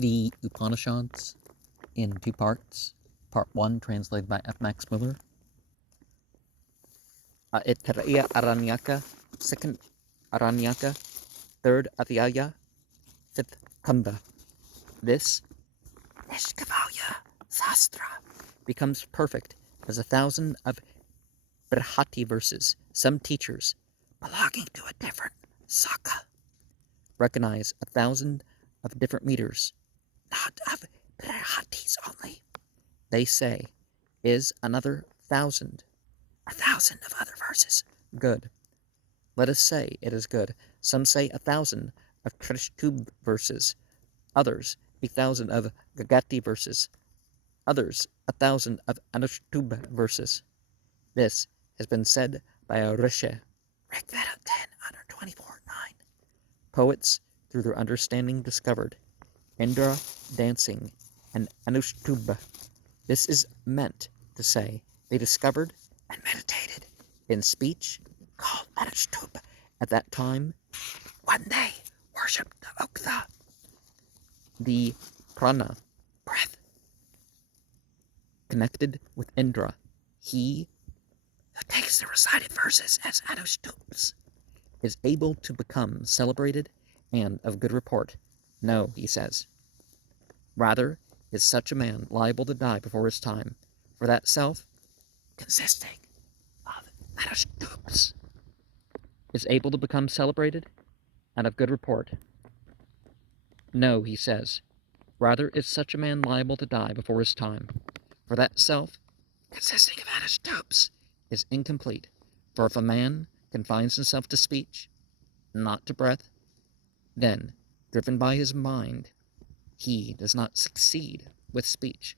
the Upanishads in two parts. Part 1, translated by F. Max Muller. Aitareya Aranyaka, 2nd Aranyaka, 3rd Atyaya, 5th Kanda. This Nishkavalya Sastra becomes perfect as 1,000 of Brihati verses. Some teachers belonging to a different Saka recognize 1,000 of different meters, not of Brihatis only. They say, is another 1,000, 1,000 of other verses good? Let us say it is good. Some say 1,000 of Krishtub verses, others 1,000 of Gagati verses, others 1,000 of Anushtub verses. This has been said by a Rishi, Rigveda 10:24-9. Poets, through their understanding, discovered Indra dancing and Anushtub. This is meant to say they discovered and meditated in speech called Anushtub at that time when they worshipped the Uktha, the prana, breath, connected with Indra. He who takes the recited verses as Anushtubs is able to become celebrated and of good report. No, he says. Rather is such a man liable to die before his time, for that self, consisting of Anushtubs, is able to become celebrated and of good report. No, he says. Rather is such a man liable to die before his time, for that self, consisting of Anushtubs, is incomplete. For if a man confines himself to speech, not to breath, then, driven by his mind, he does not succeed with speech.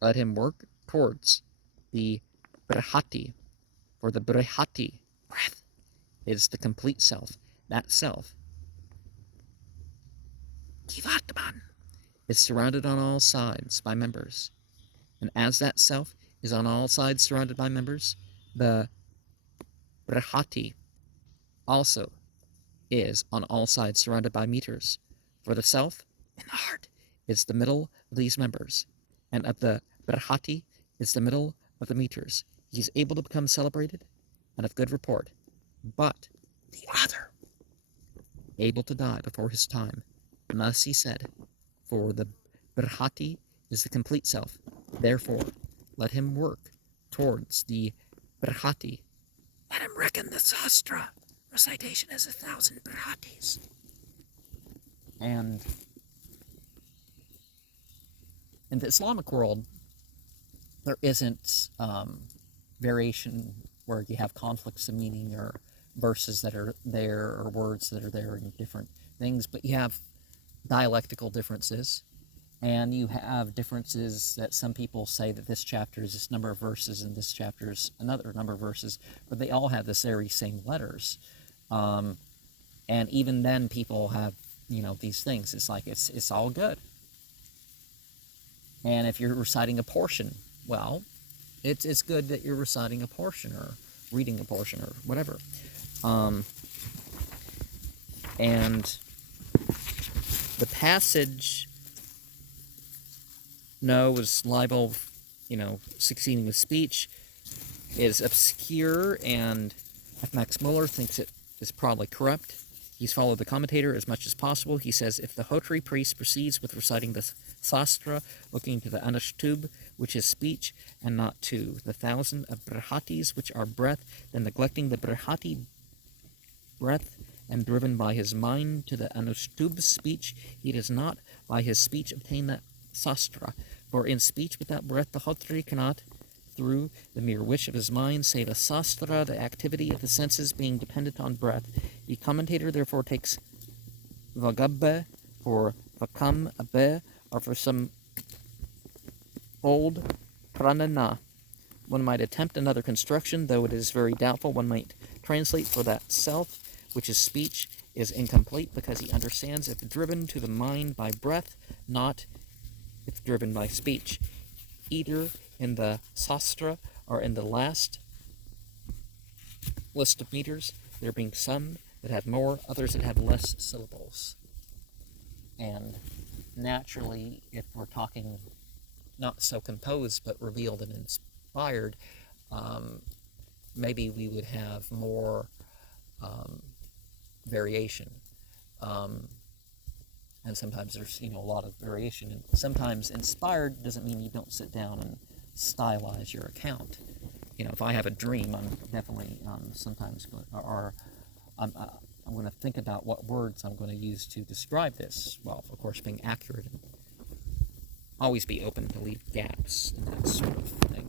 Let him work towards the Brihati, for the Brihati, breath, is the complete self. That self, Jivatman, is surrounded on all sides by members. And as that self is on all sides surrounded by members, the Brihati also is on all sides surrounded by meters. For the self in the heart is the middle of these members, and of the Brihati is the middle of the meters. He is able to become celebrated and of good report, but the other able to die before his time. And thus he said, for the Brihati is the complete self. Therefore, let him work towards the Brihati. Let him reckon the Sastra recitation as 1,000 Brihatis. And in the Islamic world, there isn't variation where you have conflicts of meaning or verses that are there or words that are there in different things, but you have dialectical differences, and you have differences that some people say that this chapter is this number of verses and this chapter is another number of verses, but they all have the very same letters. And even then people have, these things. It's like, it's all good. And if you're reciting a portion, well, it's good that you're reciting a portion or reading a portion or whatever. And the passage, was liable, succeeding with speech, is obscure, and F. Max Muller thinks it is probably corrupt. He's followed the commentator as much as possible. He says, if the Hotri priest proceeds with reciting the Sastra, looking to the Anushtub, which is speech, and not to the 1,000 of Brihatis, which are breath, then neglecting the Brihati breath, and driven by his mind to the Anushtub speech, he does not by his speech obtain the Sastra. For in speech without breath, the Hotri cannot, through the mere wish of his mind, say the Sastra, the activity of the senses being dependent on breath. The commentator therefore takes Vagabbe for Vakam Abe, or for some old Pranana. One might attempt another construction, though it is very doubtful. One might translate for that self, which is speech, is incomplete, because he understands if driven to the mind by breath, not if driven by speech. Either in the Sastra or in the last list of meters, there being some that have more, others that have less syllables. And naturally, if we're talking not so composed but revealed and inspired, maybe we would have more variation. And sometimes there's a lot of variation. And sometimes inspired doesn't mean you don't sit down and stylize your account. If I have a dream, I'm definitely sometimes going, or I'm going to think about what words I'm going to use to describe this. Well, of course, being accurate and always be open to leave gaps and that sort of thing.